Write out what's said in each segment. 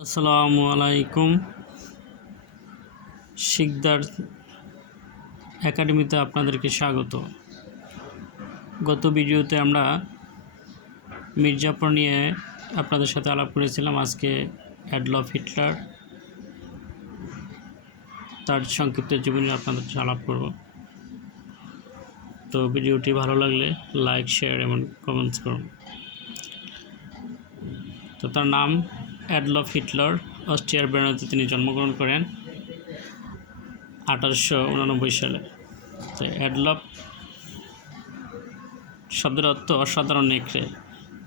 আসসালামু আলাইকুম। শিকদার একাডেমিতে আপনাদেরকে স্বাগত। গত ভিডিওতে আমরা মির্জাপুর নিয়ে আপনাদের সাথে আলাপ করেছিলাম আজকে অ্যাডলফ হিটলার। তার সংক্ষিপ্ত জীবনী আপনাদের সাথে আলাপ করব। তো ভিডিওটি ভালো লাগলে লাইক, শেয়ার এবং কমেন্টস করুন। তো তার নাম অ্যাডলফ হিটলার অস্ট্রিয়ার বেরোতে তিনি জন্মগ্রহণ করেন আঠারোশো উনানব্বই সালে। তো অ্যাডলফ শব্দের অর্থ অসাধারণ নেকড়ে।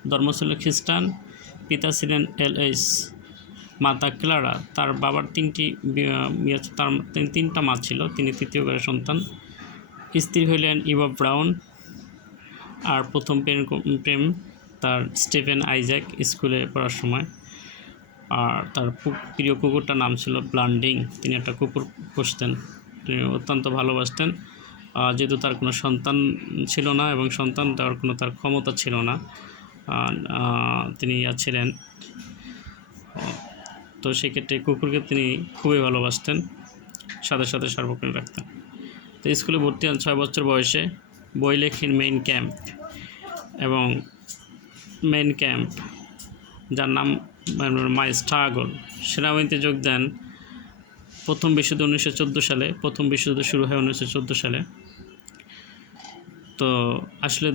ধর্ম ছিল খ্রিস্টান পিতা ছিলেন এল এস মাতা ক্লারা তার বাবার তিনটি আছে, তার তিন- তিনটা মা ছিল তিনি তৃতীয় ঘরের সন্তান। স্ত্রী হইলেন ইভা ব্রাউন আর প্রথম প্রেম প্রেম তার স্টিফেন আইজ্যাক স্কুলে পড়ার সময়। আর তার প্রিয় কুকুরটার নাম ছিল ব্লান্ডিং। তিনি একটা কুকুর পুষতেন। তিনি অত্যন্ত ভালোবাসতেন। যেহেতু তার কোনো সন্তান ছিল না এবং সন্তান দেওয়ার কোনো তার ক্ষমতা ছিল না তিনি ছিলেন। তো সেক্ষেত্রে কুকুরকে তিনি খুবই ভালোবাসতেন, সাথে সাথে সার্বক্ষণিক রাখতেন। তো স্কুলে ভর্তি হন ছয় বছর বয়সে বই লেখেন মেইন ক্যাম্প এবং মেইন ক্যাম্প, যার নাম মাই স্ট্রাগল সেনাবাহিনীতে যোগ দেন প্রথম বিশ্বযুদ্ধ উনিশশো চোদ্দ সালে, প্রথম বিশ্বযুদ্ধ শুরু হয় উনিশশো চোদ্দ সালে। তো আসলে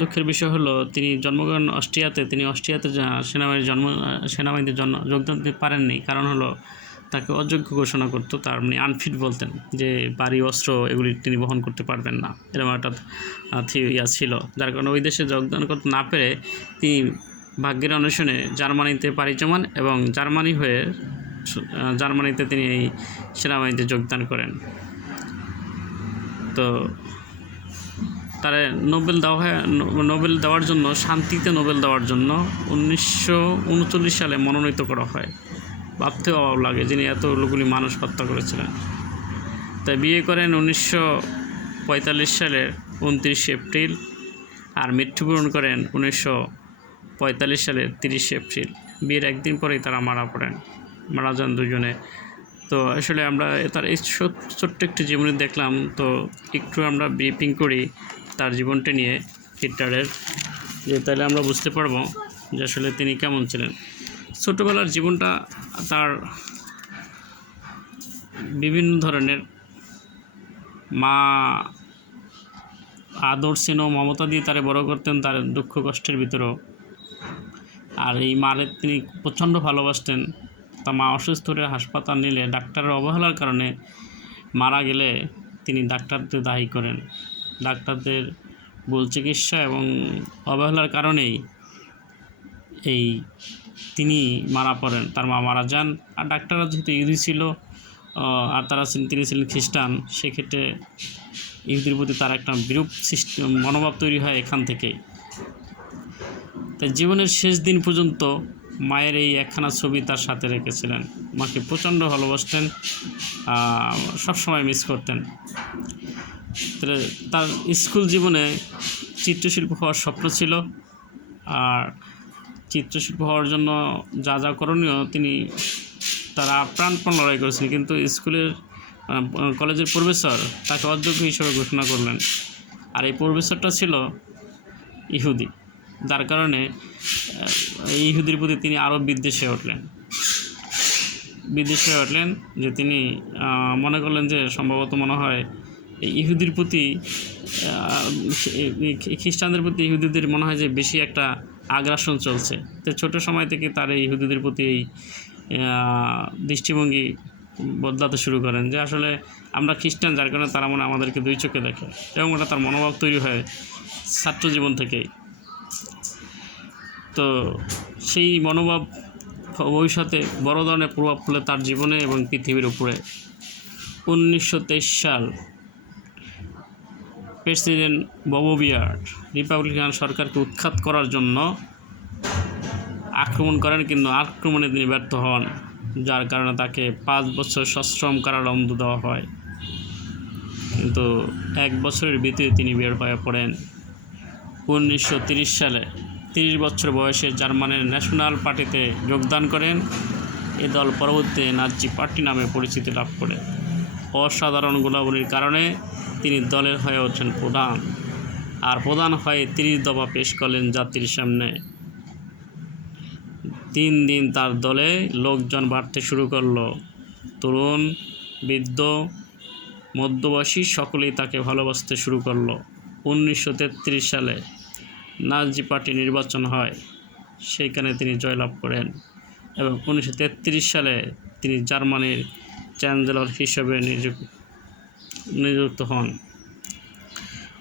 দুঃখের বিষয় হলো, তিনি জন্মগ্রহণ অস্ট্রিয়াতে, তিনি অস্ট্রিয়াতে সেনাবাহিনীর জন্ম, সেনাবাহিনীতে জন্ম, যোগদান দিতে পারেননি। কারণ হলো, তাকে অযোগ্য ঘোষণা করতো তার মানে আনফিট বলতেন, যে বাড়ি, অস্ত্র এগুলি তিনি বহন করতে পারবেন না। এরকম একটা ইয়া ছিল। যার কারণে ওই দেশে যোগদান করতে না পেরে তিনি ভাগ্যের অন্বেষণে জার্মানিতে পাড়ি জমান এবং জার্মানি হয়ে জার্মানিতে তিনি এই সেনাবাহিনীতে যোগদান করেন। তো তারা নোবেল দেওয়া হয় নোবেল দেওয়ার জন্য, শান্তিতে নোবেল দেওয়ার জন্য উনিশশো উনচল্লিশ সালে মনোনীত করা হয়। ভাবতেও অভাব লাগে যিনি এত এতগুলি মানুষ হত্যা করেছিলেন। তাই বিয়ে করেন উনিশশো পঁয়তাল্লিশ সালের উনত্রিশে এপ্রিল আর মৃত্যুবরণ করেন উনিশশো পঁয়তাল্লিশ সালের তিরিশে এপ্রিল। বিয়ের একদিন পরেই তারা মারা পড়েন। মারা যান দুজনে। তো আসলে আমরা তার এই ছোট- ছোট্ট একটি জীবনী দেখলাম। তো একটু আমরা ব্রিফিং করি তার জীবনটা নিয়ে হিটলারের। যে তাহলে আমরা বুঝতে পারব যে আসলে তিনি কেমন ছিলেন। ছোটোবেলার জীবনটা তার বিভিন্ন ধরনের মা আদর, স্নেহ, মমতা দিয়ে তারে বড় করতেন। তার দুঃখ কষ্টের ভিতরেও আর এই মারে তিনি প্রচণ্ড ভালোবাসতেন। তা মা অসুস্থ হয়ে হাসপাতাল নিলে ডাক্তারের অবহেলার কারণে মারা গেলে তিনি ডাক্তারদের দায়ী করেন। ডাক্তারদের ভুল চিকিৎসা এবং অবহেলার কারণেই এই তিনি মারা পড়েন। তার মা মারা যান। আর ডাক্তাররা যেহেতু ইহুদি ছিল আর তারা তিনি ছিলেন খ্রিস্টান, সেক্ষেত্রে ইহুদির প্রতি তার একটা বিরূপ মনোভাব তৈরি হয় এখান থেকেই। তাই জীবনের শেষ দিন পর্যন্ত মায়ের এই একখানা ছবি তার সাথে রেখেছিলেন। মাকে প্রচণ্ড ভালোবাসতেন সবসময় মিস করতেন। তার স্কুল জীবনে চিত্রশিল্প হওয়ার স্বপ্ন ছিল। আর চিত্রশিল্প হওয়ার জন্য যা যা করণীয় তিনি তারা প্রাণপণ লড়াই করেছেন। কিন্তু স্কুলের কলেজের প্রফেসর তাকে অযোগ্য হিসেবে ঘোষণা করলেন। আর এই প্রফেসরটা ছিল ইহুদি। যার কারণে ইহুদির প্রতি তিনি আরও বিদ্বেষে উঠলেন। বিদ্বেষে উঠলেন যে তিনি মনে করলেন যে সম্ভবত মনে হয় ইহুদির প্রতি খ্রিস্টানদের প্রতি ইহুদিদের মনে হয় যে বেশি একটা আগ্রাসন চলছে। তো ছোট সময় থেকে তার এই ইহুদিদের প্রতি এই দৃষ্টিভঙ্গি বদলাতে শুরু করেন যে আসলে আমরা খ্রিস্টান, যার কারণে তারা মনে আমাদেরকে দুই চোখে দেখে এবং ওটা তার মনোভাব তৈরি হয় ছাত্র জীবন থেকেই। তো সেই মনোভাব ভবিষ্যতে বড় ধরনের প্রভাব ফেলে তার জীবনে এবং পৃথিবীর উপরে। উনিশশো তেইশ সাল প্রেসিডেন্ট ববোবিয়ার রিপাবলিকান সরকারকে উৎখাত করার জন্য আক্রমণ করেন কিন্তু আক্রমণে তিনি ব্যর্থ হন, যার কারণে তাকে পাঁচ বছর সশ্রম কারাদণ্ড দেওয়া হয়। কিন্তু এক বছরের ভিতরে তিনি বের হয়ে পড়েন। উনিশশো সালে তিরিশ বছর বয়সে জার্মানির ন্যাশনাল পার্টিতে যোগদান করেন। এই দল পরবর্তীতে নাজি পার্টি নামে পরিচিতি লাভ করে। অসাধারণ গুণাবলীর কারণে তিনি দলের হয়ে ওঠেন প্রধান। আর প্রধান হয়ে তিরিশ দফা পেশ করলেন জাতির সামনে। তিন দিন তার দলে লোকজন বাড়তে শুরু করল। তরুণ, বৃদ্ধ, মধ্যবয়সী সকলেই তাকে ভালোবাসতে শুরু করল। উনিশশো সালে নাজি পার্টি নির্বাচন হয়, সেইখানে তিনি জয়লাভ করেন এবং উনিশশো তেত্রিশ সালে তিনি জার্মানির চ্যান্সেলর হিসেবে নিযুক্ত হন।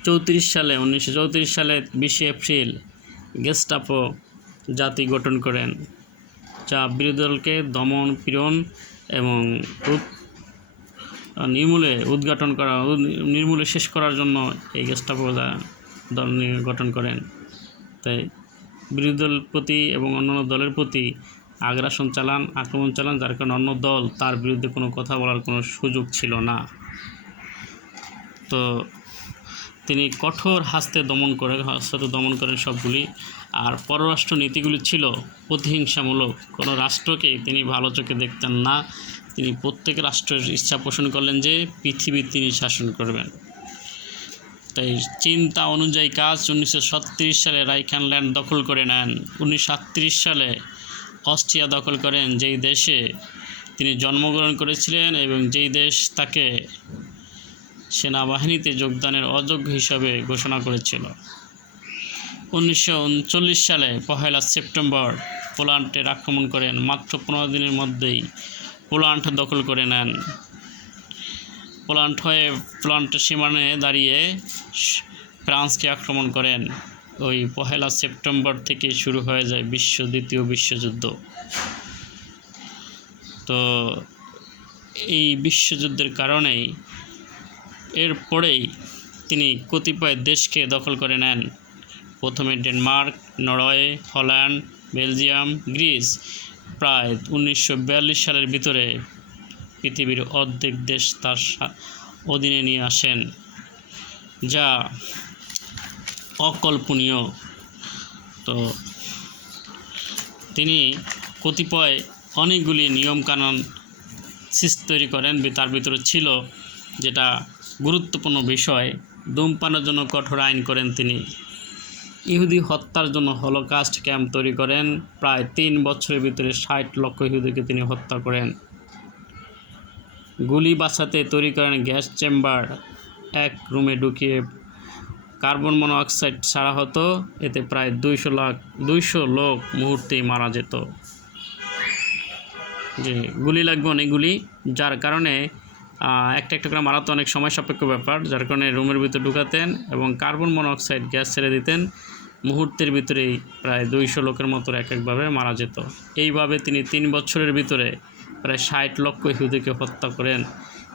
চৌত্রিশ সালে, উনিশশো চৌত্রিশ সালে বিশে এপ্রিল গেস্টাপো জাতি গঠন করেন, যা বিরোধী দলকে দমন, পীড়ন এবং নির্মূলে উদ্ঘাটন করা নির্মূলে শেষ করার জন্য এই গেস্টাপো দল গঠন করেন। তাই বিরোধী দলের প্রতি এবং অন্যান্য দলের প্রতি আগ্রাসন চালান, আক্রমণ চালান, যার কারণে অন্য দল তার বিরুদ্ধে কোনো কথা বলার কোনো সুযোগ ছিল না। তো তিনি কঠোর হাস্তে দমন করে, হস্তে দমন করেন সবগুলি। আর পররাষ্ট্র নীতিগুলি ছিল প্রতিহিংসামূলক কোনো রাষ্ট্রকেই তিনি ভালো চোখে দেখতেন না। তিনি প্রত্যেক রাষ্ট্রের ইচ্ছা পোষণ করলেন যে পৃথিবী তিনি শাসন করবেন। তাই চিন্তা অনুযায়ী কাজ উনিশশো সালে রাইখানল্যান্ড দখল করে নেন। উনিশশো সালে অস্ট্রিয়া দখল করেন, যেই দেশে তিনি জন্মগ্রহণ করেছিলেন এবং যেই দেশ তাকে সেনাবাহিনীতে যোগদানের অযোগ্য হিসাবে ঘোষণা করেছিল। উনিশশো উনচল্লিশ সালে পহেলা সেপ্টেম্বর পোল্যান্ডের আক্রমণ করেন। মাত্র পনেরো দিনের মধ্যেই পোল্যান্ড দখল করে নেন। পোল্যান্ড হয়ে পোল্যান্ডের সীমানে দাঁড়িয়ে ফ্রান্সকে আক্রমণ করেন। ওই পহেলা সেপ্টেম্বর থেকে শুরু হয়ে যায় বিশ্ব, দ্বিতীয় বিশ্বযুদ্ধ। তো এই বিশ্বযুদ্ধের কারণেই এরপরেই তিনি কতিপয় দেশকে দখল করে নেন। প্রথমে Denmark, Norway, Holland, Belgium, Greece. প্রায় উনিশশো বিয়াল্লিশ সালের ভিতরে পৃথিবীর অর্ধেক দেশ তার অধীনে নিয়ে আসেন, যা অকল্পনীয়। তো তিনি কতিপয় অনেকগুলি নিয়মকানুন তৈরি করেন তার ভিতরে ছিল যেটা গুরুত্বপূর্ণ বিষয়, ধূমপানের জন্য কঠোর আইন করেন তিনি। ইহুদি হত্যার জন্য হলোকাস্ট ক্যাম্প তৈরি করেন, প্রায় তিন বছরের ভিতরে ষাট লক্ষ ইহুদিকে তিনি হত্যা করেন। গুলি বাঁচাতে তৈরি করেন গ্যাস চেম্বার। এক রুমে ঢুকিয়ে কার্বন মনোঅক্সাইড ছাড়া হতো, এতে প্রায় দুইশো লাখ, দুইশো লোক মুহূর্তেই মারা যেত। যে গুলি লাগবে অনেকগুলি, যার কারণে একটা একটা করে মারা তো অনেক সময় সাপেক্ষ ব্যাপার, যার কারণে রুমের ভিতরে ঢুকাতেন এবং কার্বন মনোঅক্সাইড গ্যাস ছেড়ে দিতেন, মুহূর্তের ভিতরেই প্রায় দুইশো লোকের মতো এক একভাবে মারা যেত। এইভাবে তিনি তিন বছরের ভিতরে প্রায় ষাট লক্ষ ইহুদিকে হত্যা করেন।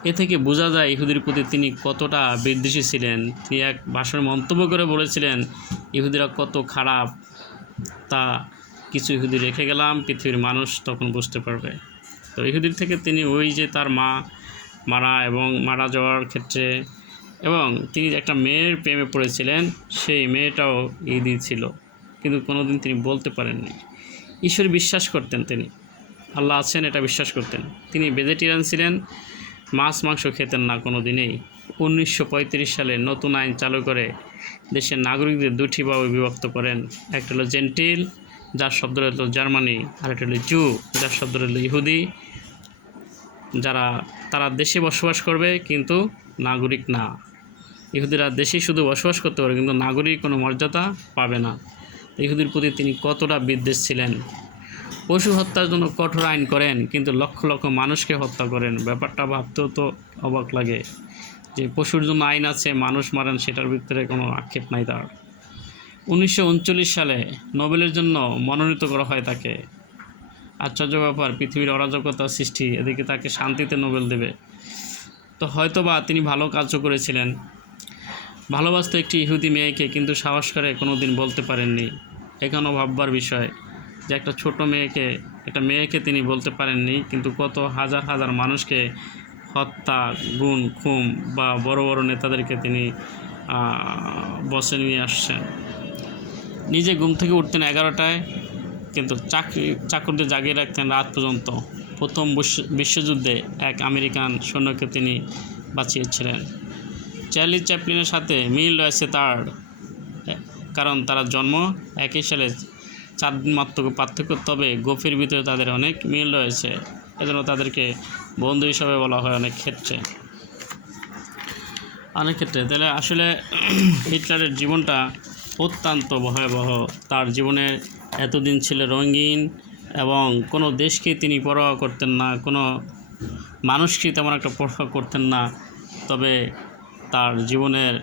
এ থেকে বোঝা যায় ইহুদির প্রতি তিনি কতটা বিদ্বেষী ছিলেন। তিনি এক ভাষণে মন্তব্য করে বলেছিলেন, ইহুদিরা কত খারাপ, তা কিছু ইহুদি রেখে গেলাম, পৃথিবীর মানুষ তখন বুঝতে পারবে। তো ইহুদির থেকে তিনি ওই যে তার মা মারা এবং মারা যাওয়ার ক্ষেত্রে এবং তিনি একটা মেয়ের প্রেমে পড়েছিলেন, সেই মেয়েটাও ইহুদি ছিল। কিন্তু কোনোদিন তিনি বলতে পারেননি। ঈশ্বর বিশ্বাস করতেন তিনি। আল্লাহ আছেন, এটা বিশ্বাস করতেন। তিনি ভেজিটেরিয়ান ছিলেন, মাছ মাংস খেতেন না কোনো দিনেই উনিশশো পঁয়ত্রিশ সালে নতুন আইন চালু করে দেশের নাগরিকদের দুটি ভাবে বিভক্ত করেন। একটা হলো জেন্টিল, যার শব্দ হলো জার্মানি আর একটা হলো জু, যার শব্দ হলো ইহুদি। যারা, তারা দেশে বসবাস করবে, কিন্তু নাগরিক না। ইহুদিরা দেশেই শুধু বসবাস করতে পারে, কিন্তু নাগরিক কোনো মর্যাদা পাবে না। ইহুদির প্রতি তিনি কতটা বিদ্বেষ ছিলেন? পশু হত্যার জন্য কঠোর আইন করেন, কিন্তু লক্ষ লক্ষ মানুষকে হত্যা করেন। ব্যাপারটা ভাবতেও তো অবাক লাগে যে পশুর জন্য আইন আছে, মানুষ মারেন সেটার ভিতরে কোনো আক্ষেপ নাই তার। উনিশশো উনচল্লিশ সালে নোবেলের জন্য মনোনীত করা হয় তাকে। আশ্চর্য ব্যাপার, পৃথিবীর অরাজকতা সৃষ্টি, এদিকে তাকে শান্তিতে নোবেল দেবে। তো হয়তোবা তিনি ভালো কাজও করেছিলেন। ভালোবাসতে একটি ইহুদি মেয়েকে, কিন্তু সাহস করে কোনো দিন বলতে পারেননি। এখানেও ভাববার বিষয়। যে একটা ছোট মেয়েকে, একটা মেয়েকে তিনি বলতে পারেননি, কিন্তু কত হাজার হাজার মানুষকে হত্যা গুণ খুম বা বড় বড় নেতাদেরকে তিনি বসে নিয়ে আসছেন। নিজে ঘুম থেকে উঠতেন এগারোটায়, কিন্তু চাকরি চাকরদের জাগিয়ে রাখতেন রাত পর্যন্ত। প্রথম বিশ্বযুদ্ধে এক আমেরিকান সৈন্যকে তিনি বাঁচিয়েছিলেন। চার্লি চ্যাপলিনের সাথে মিল রয়েছে তার কারণ তারা জন্ম একই সালে চার মাত্র পার্থক্য, তবে গভীর ভিতরে তাদের অনেক মিল রয়েছে। এজন্য তাদেরকে বন্ধু হিসাবে বলা হয় অনেক ক্ষেত্রে। অনেক ক্ষেত্রে। তাহলে আসলে হিটলারের জীবনটা অত্যন্ত ভয়াবহ। তার জীবনে এতদিন ছিল রঙিন এবং কোনো দেশকে তিনি পরোয়া করতেন না, কোনো মানুষকে তেমন একটা পরোয়া করতেন না। তবে তার জীবনের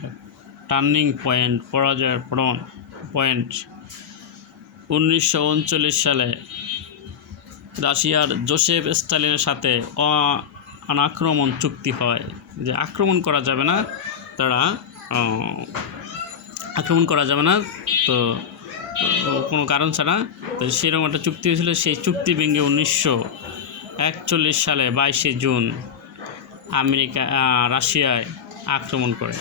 টার্নিং পয়েন্ট পরাজয়ের পরন- পয়েন্ট উনিশশো উনচল্লিশ সালে রাশিয়ার জোসেফ স্টালিনের সাথে অনাক্রমণ চুক্তি হয়। যে আক্রমণ করা যাবে না, তারা আক্রমণ করা যাবে না, তো কোনো কারণ ছাড়া। তো সেরকম একটা চুক্তি হয়েছিল। সেই চুক্তি ভেঙে উনিশশো একচল্লিশ সালে বাইশে জুন আমেরিকা রাশিয়ায় আক্রমণ করে।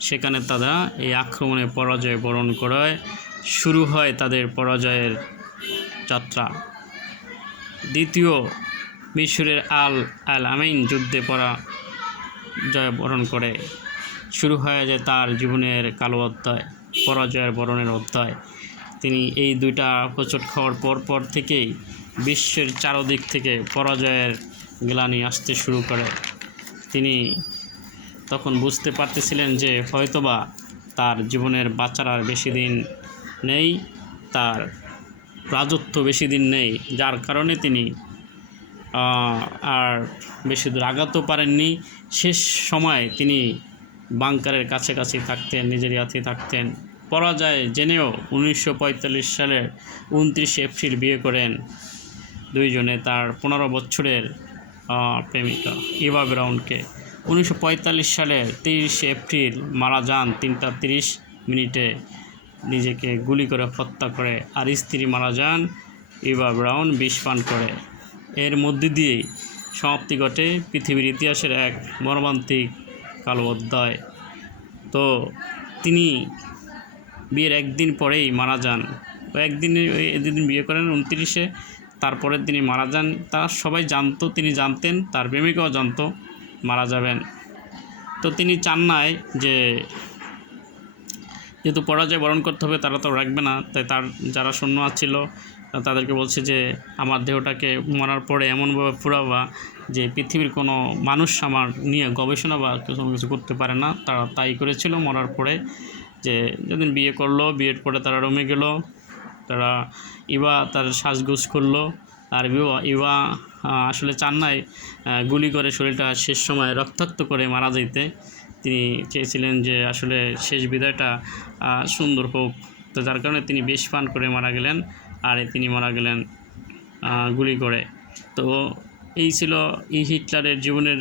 সেখানে তারা এই আক্রমণে পরাজয় বরণ করে। শুরু হয় তাদের পরাজয়ের যাত্রা। দ্বিতীয় মিশরের আল আল আমিন যুদ্ধে পরাজয় বরণ করে। শুরু হয়ে যায় তার জীবনের কালো অধ্যায়, পরাজয়ের বরণের অধ্যায়। তিনি এই দুইটা হোঁচট খাওয়ার পর পর থেকেই বিশ্বের চারদিক থেকে পরাজয়ের গ্লানি আসতে শুরু করে। তিনি তখন বুঝতে পারতেছিলেন যে হয়তোবা তার জীবনের বাচ্চার আর বেশি দিন নেই তার রাজত্ব বেশি দিন নেই, যার কারণে তিনি আর বেশি দূর আগাতেও পারেননি। শেষ সময় তিনি বাংকারের কাছে কাছে থাকতেন নিজের হাতে থাকতেন। পরাজয় জেনেও উনিশশো পঁয়তাল্লিশ সালের উনত্রিশে এপ্রিল বিয়ে করেন দুইজনে তার পনেরো বছরের প্রেমিকা ইভা ব্রাউনকে। উনিশশো পঁয়তাল্লিশ সালের তিরিশে এপ্রিল মারা যান তিনটা তিরিশ মিনিটে। নিজেকে গুলি করে হত্যা করে আর স্ত্রী মারা যান ইভা ব্রাউন বিষ পান করে। এর মধ্যে দিয়েই সমাপ্তি ঘটে পৃথিবীর ইতিহাসের এক মর্মান্তিক কালো অধ্যায় তো তিনি বিয়ের একদিন পরেই মারা যান। একদিনে যেদিন বিয়ে করেন উনত্রিশে, তারপরের দিনই মারা যান। তারা সবাই জানতো, তিনি জানতেন, তার প্রেমিকাও জানতো, মারা যাবেন। তো তিনি চান নাই যে যেহেতু পরাজয় বরণ করতে হবে তারা তো রাখবে না। তাই তার যারা সৈন্য ছিল তাদেরকে বলছে যে আমার দেহটাকে মরার পরে এমনভাবে পুরাবা যে পৃথিবীর কোনো মানুষ আমার নিয়ে গবেষণা বা কিছু কিছু করতে পারে না। তারা তাই করেছিল মরার পরে যে যেদিন বিয়ে করল বিয়ের পরে তারা রমে গেল। তারা ইবা তার সাজগোজ করল। আর ইবা ইবা আসলে চান নাই আহ, গুলি করে শরীরটা শেষ সময় রক্তাক্ত করে মারা যাইতে। তিনি চেয়েছিলেন যে আসলে শেষ বিদায়টা সুন্দর হোক। তো যার কারণে তিনি বেশ পান করে মারা গেলেন আর তিনি মারা গেলেন গুলি করে। তো এই ছিল এই হিটলারের জীবনের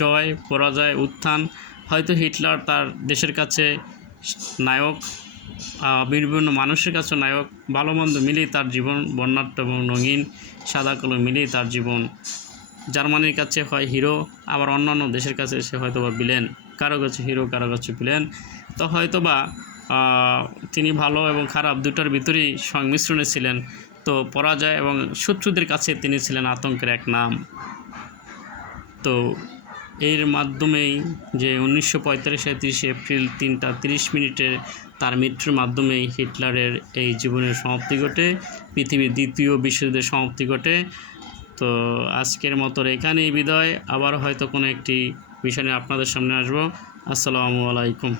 জয়, পরাজয়, উত্থান। হয়তো হিটলার তার দেশের কাছে নায়ক বিভিন্ন মানুষের কাছে নায়ক ভালো মন্দ মিলিয়ে তার জীবন, বর্ণাঢ্য এবং রঙিন সাদা কালো মিলিয়ে তার জীবন। জার্মানির কাছে হয় হিরো, আবার অন্যান্য দেশের কাছে সে হয়তো বা বিলেন কারও কাছে হিরো কারও কাছে বিলেন তো হয়তো বা তিনি ভালো এবং খারাপ দুটার ভিতরেই সংমিশ্রণে ছিলেন। তো পরাজয় এবং শত্রুদের কাছে তিনি ছিলেন আতঙ্কের এক নাম। তো এর মাধ্যমেই যে উনিশশো পঁয়তাল্লিশে তিরিশে এপ্রিল তিনটা তিরিশ মিনিটে তার মৃত্যুর মাধ্যমেই হিটলারের এই জীবনের সমাপ্তি ঘটে, পৃথিবীর দ্বিতীয় বিশ্বযুদ্ধের সমাপ্তি ঘটে। তো আজকের মতো এখানেই বিদায়। আবার হয়তো কোনো একটি বিষয় নিয়ে আপনাদের সামনে আসব। আসসালামু আলাইকুম।